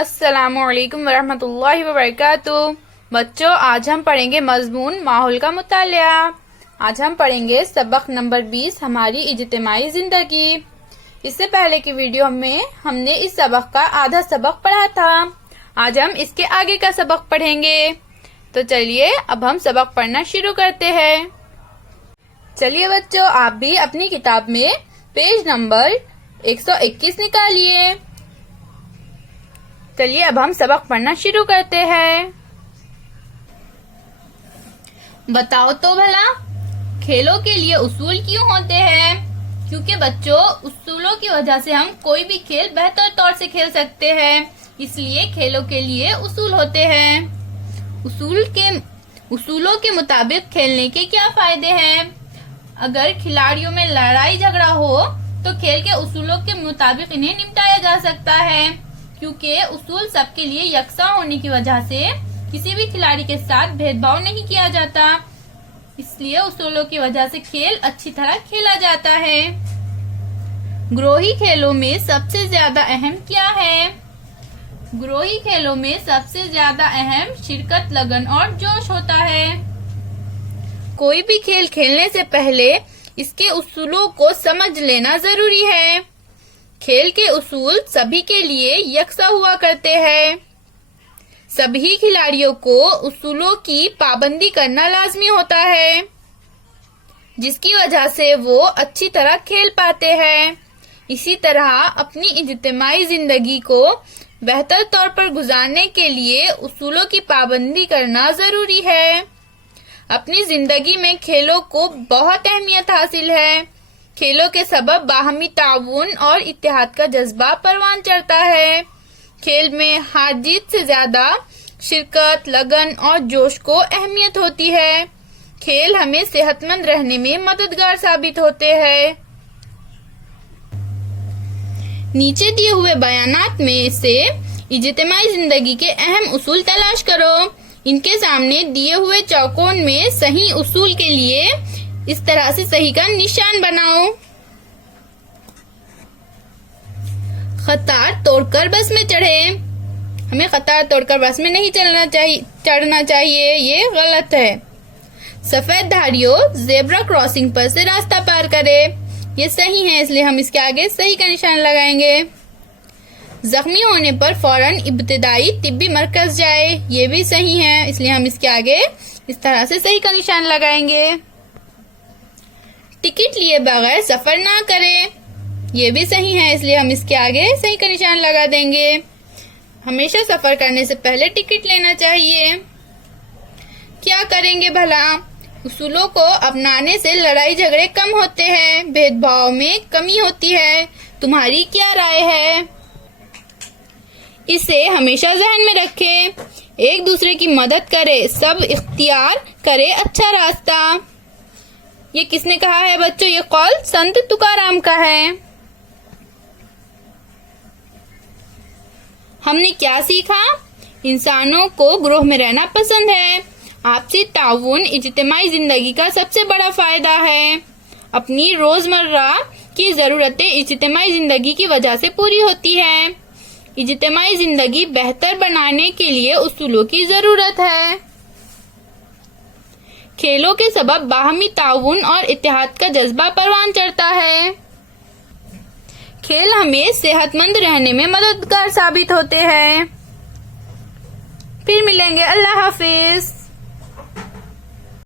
السلام علیکم ورحمۃ اللہ وبرکاتہ۔ بچوں، آج ہم پڑھیں گے مضمون ماحول کا مطالعہ۔ آج ہم پڑھیں گے سبق نمبر 20 ہماری اجتماعی زندگی۔ اس سے پہلے کی ویڈیو میں ہم نے اس سبق کا آدھا سبق پڑھا تھا۔ آج ہم اس کے آگے کا سبق پڑھیں گے۔ تو چلیے اب ہم سبق پڑھنا شروع کرتے ہیں۔ چلیے بچوں، آپ بھی اپنی کتاب میں پیج نمبر 121 نکالیے۔ چلیے اب ہم سبق پڑھنا شروع کرتے ہیں۔ بتاؤ تو بھلا، کھیلوں کے لیے اصول کیوں ہوتے ہیں؟ کیونکہ بچوں، اصولوں کی وجہ سے ہم کوئی بھی کھیل بہتر طور سے کھیل سکتے ہیں، اس لیے کھیلوں کے لیے اصول ہوتے ہیں۔ اصولوں کے مطابق کھیلنے کے کیا فائدے ہیں؟ اگر کھلاڑیوں میں لڑائی جھگڑا ہو تو کھیل کے اصولوں کے مطابق انہیں نمٹایا جا سکتا ہے، کیونکہ اصول سب کے لیے یکساں ہونے کی وجہ سے کسی بھی کھلاڑی کے ساتھ بھید بھاؤ نہیں کیا جاتا، اس لیے اصولوں کی وجہ سے کھیل اچھی طرح کھیلا جاتا ہے۔ گروہی کھیلوں میں سب سے زیادہ اہم کیا ہے؟ گروہی کھیلوں میں سب سے زیادہ اہم شرکت، لگن اور جوش ہوتا ہے۔ کوئی بھی کھیل کھیلنے سے پہلے اس کے اصولوں کو سمجھ لینا ضروری ہے۔ کھیل کے اصول سبھی کے لیے یکساں ہوا کرتے ہیں۔ سبھی کھلاڑیوں کو اصولوں کی پابندی کرنا لازمی ہوتا ہے، جس کی وجہ سے وہ اچھی طرح کھیل پاتے ہیں۔ اسی طرح اپنی اجتماعی زندگی کو بہتر طور پر گزارنے کے لیے اصولوں کی پابندی کرنا ضروری ہے۔ اپنی زندگی میں کھیلوں کو بہت اہمیت حاصل ہے۔ کھیلوں کے سبب باہمی تعاون اور اتحاد کا جذبہ پروان چڑھتا ہے۔ کھیل میں ہار جیت سے زیادہ شرکت، لگن اور جوش کو اہمیت ہوتی ہے۔ کھیل ہمیں صحت مند رہنے میں مددگار ثابت ہوتے ہیں۔ نیچے دیے ہوئے بیانات میں سے اجتماعی زندگی کے اہم اصول تلاش کرو۔ ان کے سامنے دیے ہوئے چوکون میں صحیح اصول کے لیے اس طرح سے صحیح کا نشان بناؤ۔ قطار توڑ کر بس میں چڑھے۔ ہمیں قطار توڑ کر بس میں نہیں چڑھنا چاہیے، یہ غلط ہے۔ سفید دھاریوں زیبرا کراسنگ پر سے راستہ پار کرے، یہ صحیح ہے، اس لیے ہم اس کے آگے صحیح کا نشان لگائیں گے۔ زخمی ہونے پر فوراً ابتدائی طبی مرکز جائے، یہ بھی صحیح ہے، اس لیے ہم اس کے آگے اس طرح سے صحیح کا نشان لگائیں گے۔ ٹکٹ لیے بغیر سفر نہ کرے، یہ بھی صحیح ہے، اس لیے ہم اس کے آگے صحیح کا نشان لگا دیں گے۔ ہمیشہ سفر کرنے سے پہلے ٹکٹ لینا چاہیے۔ کیا کریں گے بھلا؟ اصولوں کو اپنانے سے لڑائی جھگڑے کم ہوتے ہیں، بھید بھاؤ میں کمی ہوتی ہے۔ تمہاری کیا رائے ہے؟ اسے ہمیشہ ذہن میں رکھیں، ایک دوسرے کی مدد کرے، سب اختیار کرے اچھا راستہ۔ یہ کس نے کہا ہے بچوں؟ یہ قول سنت تکارام کا ہے۔ ہم نے کیا سیکھا؟ انسانوں کو گروہ میں رہنا پسند ہے۔ آپسی تعاون اجتماعی زندگی کا سب سے بڑا فائدہ ہے۔ اپنی روزمرہ کی ضرورتیں اجتماعی زندگی کی وجہ سے پوری ہوتی ہیں۔ اجتماعی زندگی بہتر بنانے کے لیے اصولوں کی ضرورت ہے۔ کھیلوں کے سبب باہمی تعاون اور اتحاد کا جذبہ پروان چڑھتا ہے۔ کھیل ہمیں صحت مند رہنے میں مددگار ثابت ہوتے ہیں۔ پھر ملیں گے، اللہ حافظ۔